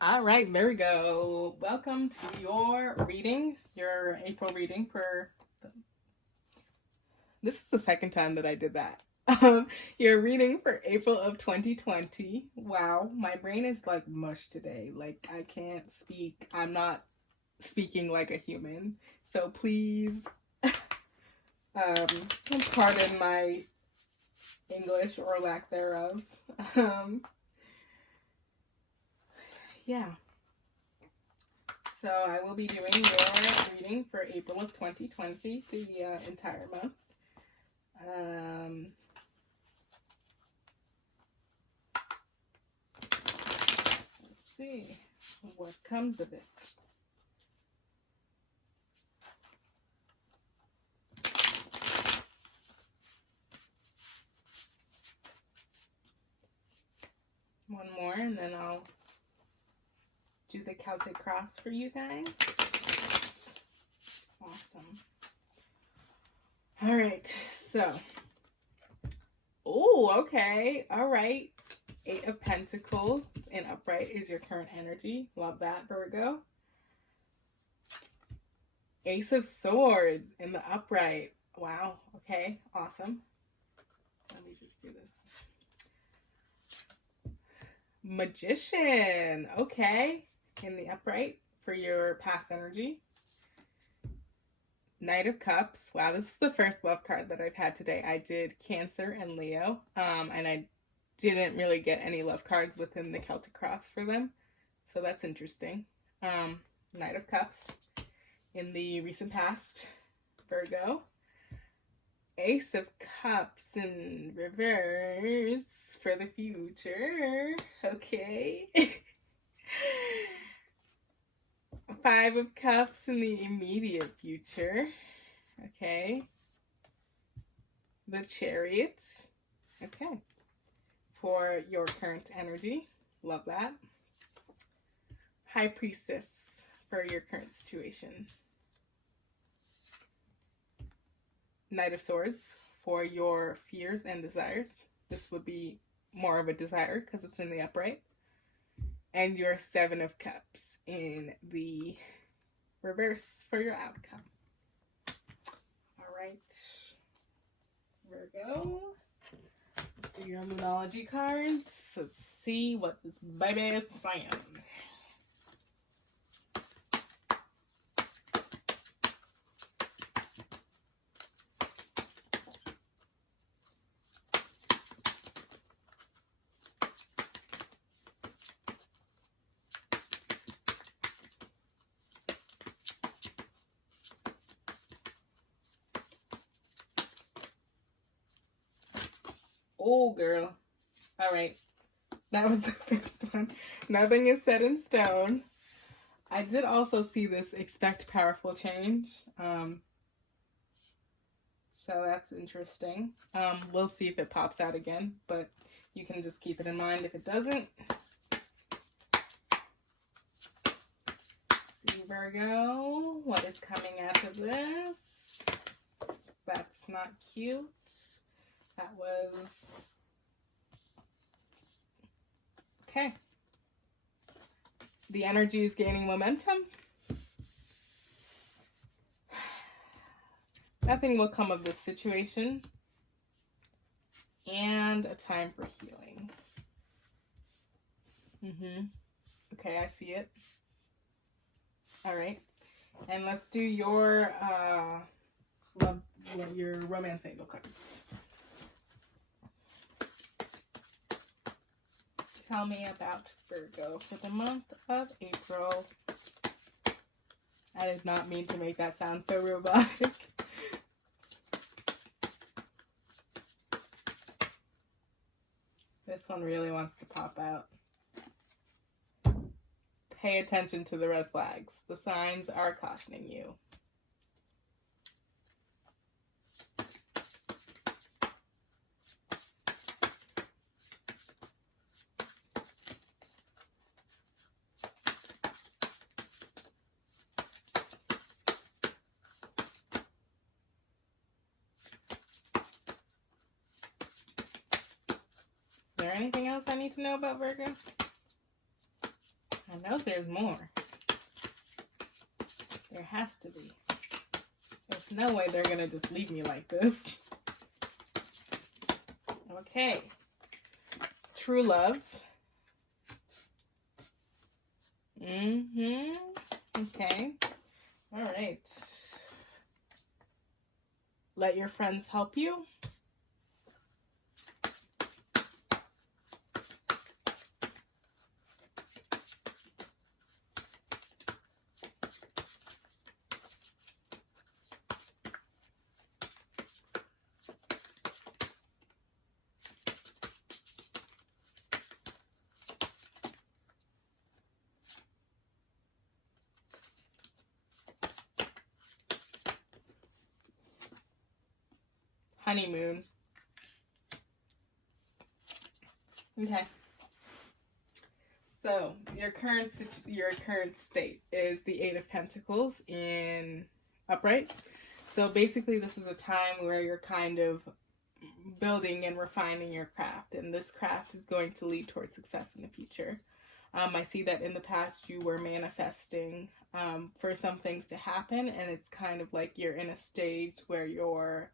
All right, Virgo. Welcome to your reading, your April reading for. This is the second time that I did that. Your reading for April of 2020. Wow, my brain is like mush today. Like, I can't speak. I'm not speaking like a human. So please, pardon my English or lack thereof. Um, yeah. So I will be doing your reading for April of 2020, the entire month. Let's see what comes of it. One more, and then I'll do the Celtic cross for you guys. Awesome. All right, so. Oh, okay. All right. 8 of Pentacles in upright is your current energy. Love that, Virgo. Ace of Swords in the upright. Wow. Okay. Awesome. Let me just do this. Magician. Okay. In the upright for your past energy. Knight of Cups. Wow, this is the first love card that I've had today. I did Cancer and Leo, and I didn't really get any love cards within the Celtic cross for them, so that's interesting. Knight of Cups in the recent past, Virgo. Ace of Cups in reverse for the future. Okay. 5 of Cups in the immediate future. Okay. The Chariot. Okay. For your current energy. Love that. High Priestess for your current situation. Knight of Swords for your fears and desires. This would be more of a desire because it's in the upright. And your 7 of Cups in the reverse for your outcome. All right, Virgo. Let's do your Moonology cards. Let's see what this baby is saying. Oh, girl. All right. That was the first one. Nothing is set in stone. I did also see this expect powerful change. So that's interesting. We'll see if it pops out again, but you can just keep it in mind if it doesn't. Let's see, Virgo, what is coming out of this? That's not cute. That was... Okay. The energy is gaining momentum. Nothing will come of this situation. And a time for healing. Okay, I see it. All right. And let's do your your romance angel cards. Tell me about Virgo for the month of April. I did not mean to make that sound so robotic. This one really wants to pop out. Pay attention to the red flags. The signs are cautioning you. Is there anything else I need to know about Virgo? I I know there's more. There has to be. There's no way they're going to just leave me like this. Okay. True love. Okay. All right. Let your friends help you. Honeymoon. Okay. So your current state is the Eight of Pentacles in upright. So basically, this is a time where you're kind of building and refining your craft, and this craft is going to lead towards success in the future. I see that in the past you were manifesting for some things to happen, and it's kind of like you're in a stage where you're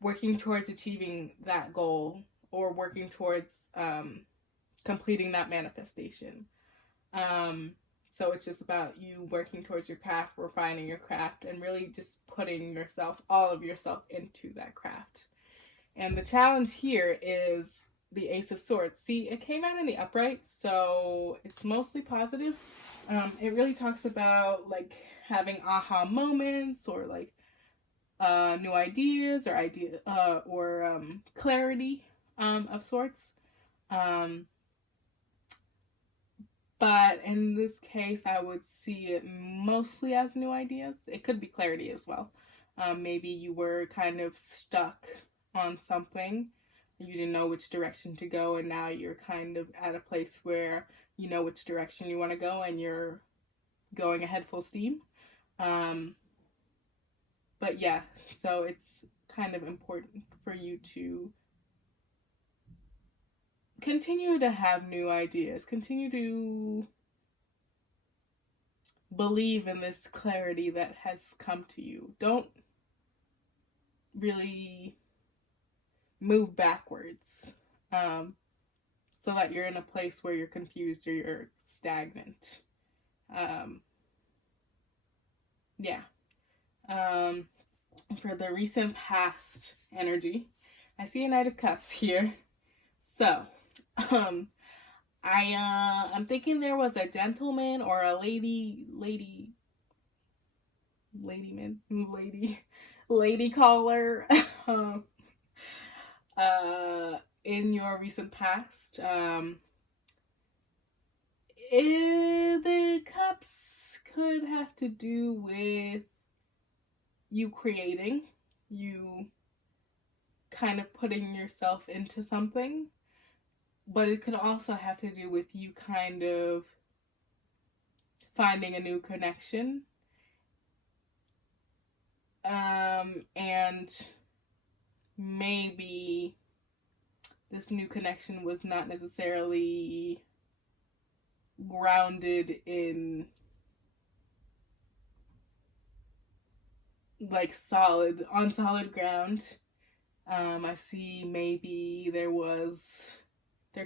working towards achieving that goal or working towards completing that manifestation. So it's just about you working towards your craft, refining your craft, and really just putting yourself, all of yourself, into that craft. And the challenge here is the Ace of Swords. See, it came out in the upright, so it's mostly positive. It really talks about like having aha moments or like new ideas or clarity of sorts. But in this case, I would see it mostly as new ideas. It could be clarity as well. Maybe you were kind of stuck on something. You didn't know which direction to go, and now you're kind of at a place where you know which direction you want to go, and you're going ahead full steam. But yeah, so it's kind of important for you to continue to have new ideas, continue to believe in this clarity that has come to you. Don't really move backwards so that you're in a place where you're confused or you're stagnant. For the recent past energy, I see a Knight of Cups here. So, I'm thinking there was a gentleman or a lady caller in your recent past. The cups could have to do with you creating, you kind of putting yourself into something, but it could also have to do with you kind of finding a new connection. And maybe this new connection was not necessarily grounded in like solid ground. I see maybe there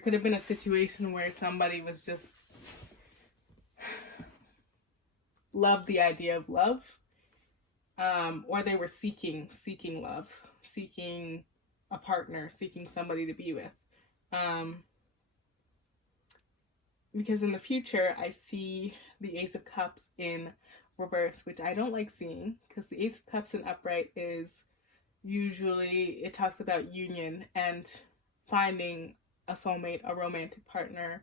could have been a situation where somebody was just loved the idea of love, or they were seeking love, seeking a partner, seeking somebody to be with. Because in the future, I see the Ace of Cups in reverse, which I don't like seeing, because the Ace of Cups in upright is usually, it talks about union and finding a soulmate, a romantic partner,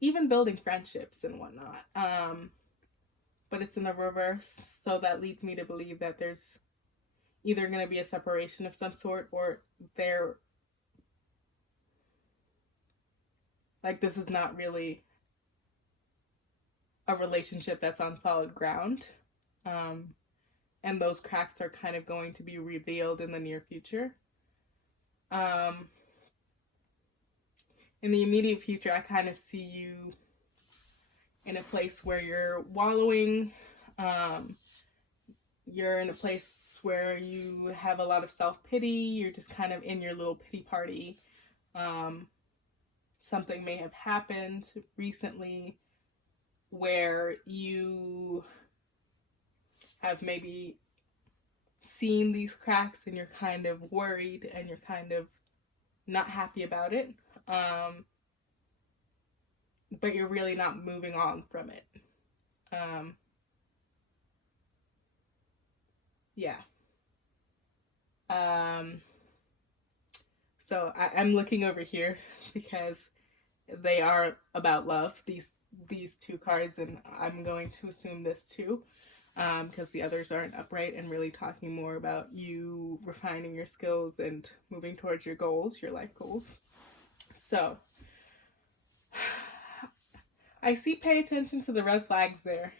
even building friendships and whatnot. But it's in the reverse, so that leads me to believe that there's either going to be a separation of some sort, or this is not really a relationship that's on solid ground. And those cracks are kind of going to be revealed in the near future. In the immediate future, I kind of see you in a place where you're wallowing. You're in a place where you have a lot of self-pity. You're just kind of in your little pity party. Something may have happened recently where you have maybe seen these cracks and you're kind of worried and you're kind of not happy about it. But you're really not moving on from it. Yeah. So I'm looking over here because they are about love, these two cards, and I'm going to assume this too, because the others aren't upright and really talking more about you refining your skills and moving towards your goals, your life goals. So I see pay attention to the red flags there.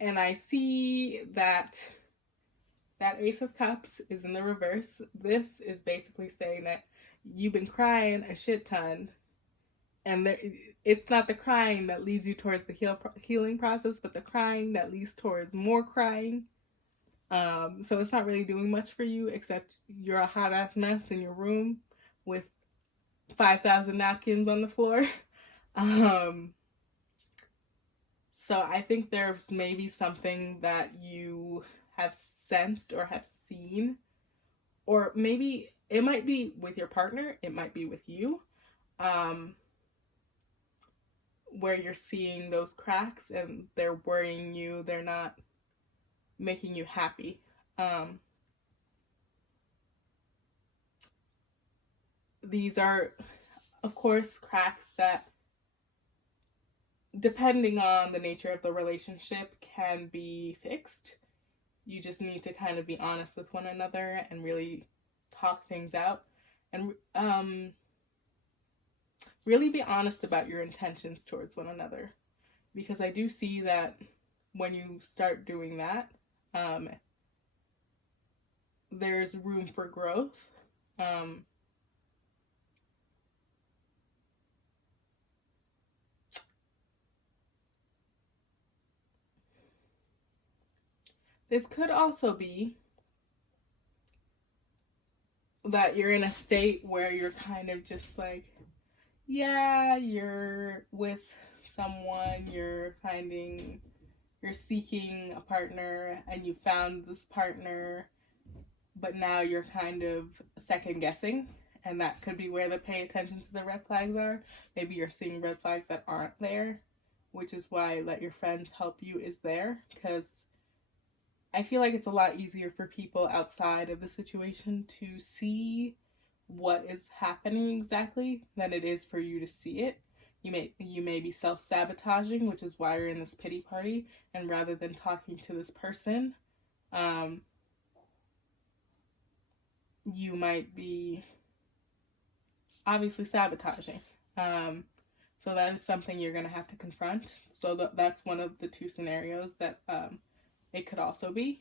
And I see that Ace of Cups is in the reverse. This is basically saying that you've been crying a shit ton. And it's not the crying that leads you towards the healing process, but the crying that leads towards more crying. So it's not really doing much for you, except you're a hot ass mess in your room with 5,000 napkins on the floor. So I think there's maybe something that you have sensed or have seen, or maybe it might be with your partner, it might be with you, where you're seeing those cracks and they're worrying you, they're not making you happy. These are, of course, cracks that, depending on the nature of the relationship, can be fixed. You just need to kind of be honest with one another and really talk things out, and really be honest about your intentions towards one another, because I do see that when you start doing that, there's room for growth. This could also be that you're in a state where you're kind of just like, yeah, you're with someone, you're seeking a partner, and you found this partner, but now you're kind of second guessing, and that could be where the pay attention to the red flags are. Maybe you're seeing red flags that aren't there, which is why let your friends help you is there, because I feel like it's a lot easier for people outside of the situation to see what is happening exactly than it is for you to see it. You may be self-sabotaging, which is why you're in this pity party, and rather than talking to this person, you might be obviously sabotaging. So that is something you're going to have to confront. So that's one of the two scenarios that it could also be.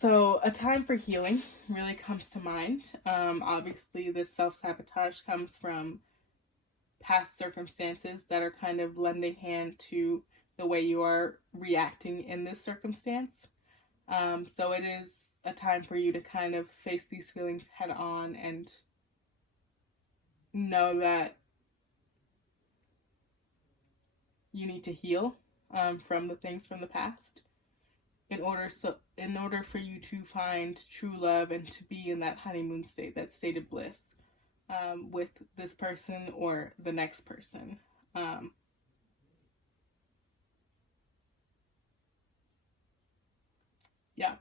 So a time for healing really comes to mind. Obviously, this self-sabotage comes from past circumstances that are kind of lending hand to the way you are reacting in this circumstance. So it is a time for you to kind of face these feelings head on and know that you need to heal from the things from the past in order for you to find true love and to be in that honeymoon state, that state of bliss, with this person or the next person. Yeah.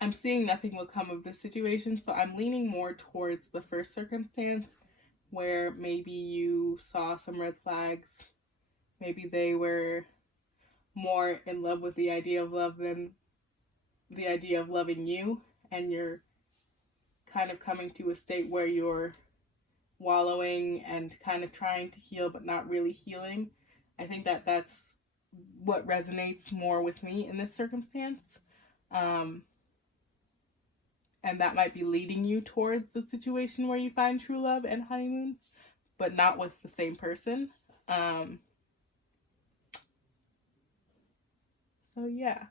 I'm seeing nothing will come of this situation, so I'm leaning more towards the first circumstance, where maybe you saw some red flags. Maybe they were more in love with the idea of love than the idea of loving you, and you're kind of coming to a state where you're wallowing and kind of trying to heal but not really healing. I think that that's what resonates more with me in this circumstance. and that might be leading you towards the situation where you find true love and honeymoon, but not with the same person. So yeah.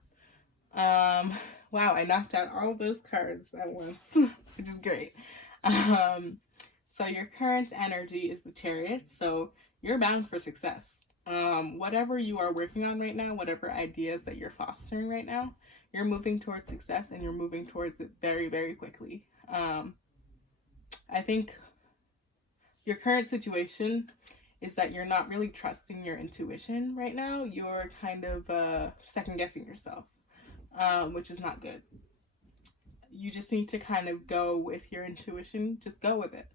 Wow, I knocked out all of those cards at once, which is great. So your current energy is the Chariot, so you're bound for success. Whatever you are working on right now, whatever ideas that you're fostering right now, you're moving towards success and you're moving towards it very, very quickly. I think your current situation is that you're not really trusting your intuition right now. You're kind of second guessing yourself, which is not good. You just need to kind of go with your intuition. Just go with it.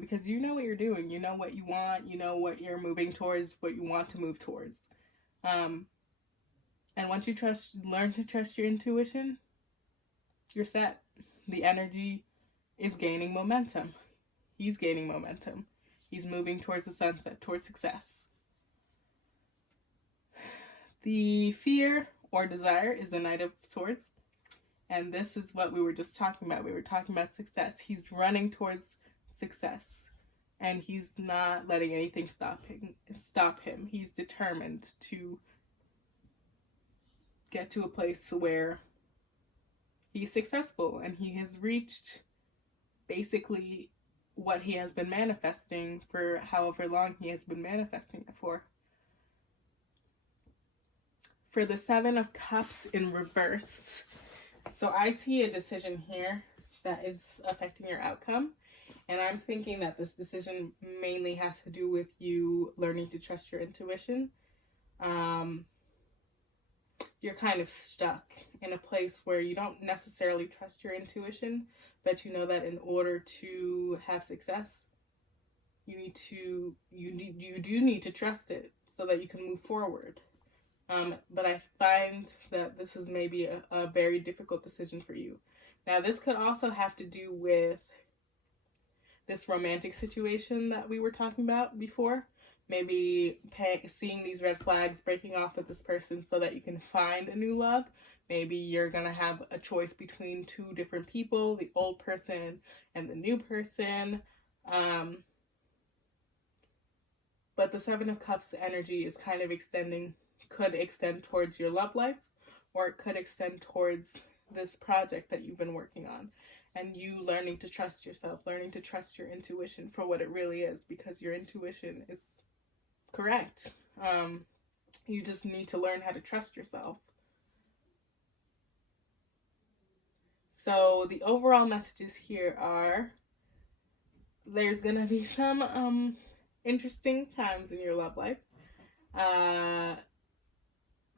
Because you know what you're doing. You know what you want. You know what you're moving towards, what you want to move towards. And once you learn to trust your intuition, you're set. The energy is gaining momentum. He's gaining momentum. He's moving towards the sunset, towards success. The fear or desire is the Knight of Swords. And this is what we were just talking about. We were talking about success. He's running towards success. And he's not letting anything stop him. He's determined to get to a place where he's successful. And he has reached basically what he has been manifesting for however long he has been manifesting it for. For the Seven of Cups in reverse, so I see a decision here that is affecting your outcome, and I'm thinking that this decision mainly has to do with you learning to trust your intuition. You're kind of stuck in a place where you don't necessarily trust your intuition, but you know that in order to have success, you do need to trust it so that you can move forward. But I find that this is maybe a very difficult decision for you. Now, this could also have to do with this romantic situation that we were talking about before. Maybe seeing these red flags, breaking off with this person so that you can find a new love. Maybe you're going to have a choice between two different people, the old person and the new person. But the Seven of Cups energy is kind of could extend towards your love life, or it could extend towards this project that you've been working on. And you learning to trust yourself, learning to trust your intuition for what it really is, because your intuition is correct. You just need to learn how to trust yourself. So the overall messages here are, there's going to be some interesting times in your love life.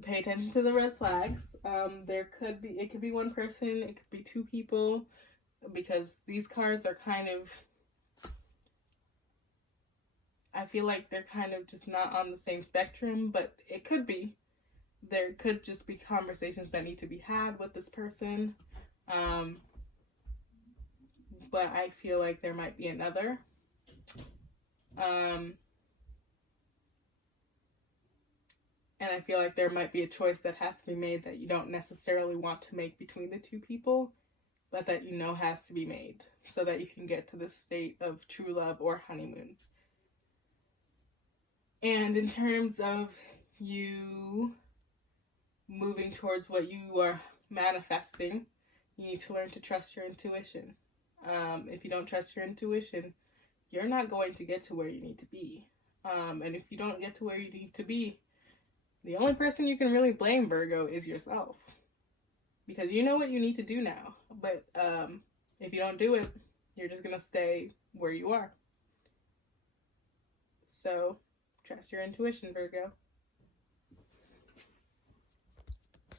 Pay attention to the red flags. It could be one person, it could be two people, because these cards are kind of, I feel like they're kind of just not on the same spectrum, but it could be. There could just be conversations that need to be had with this person. But I feel like there might be another. And I feel like there might be a choice that has to be made that you don't necessarily want to make between the two people, but that you know has to be made so that you can get to the state of true love or honeymoon. And in terms of you moving towards what you are manifesting, you need to learn to trust your intuition. If you don't trust your intuition, you're not going to get to where you need to be. And if you don't get to where you need to be, the only person you can really blame, Virgo, is yourself. Because you know what you need to do now. But if you don't do it, you're just going to stay where you are. So, trust your intuition, Virgo.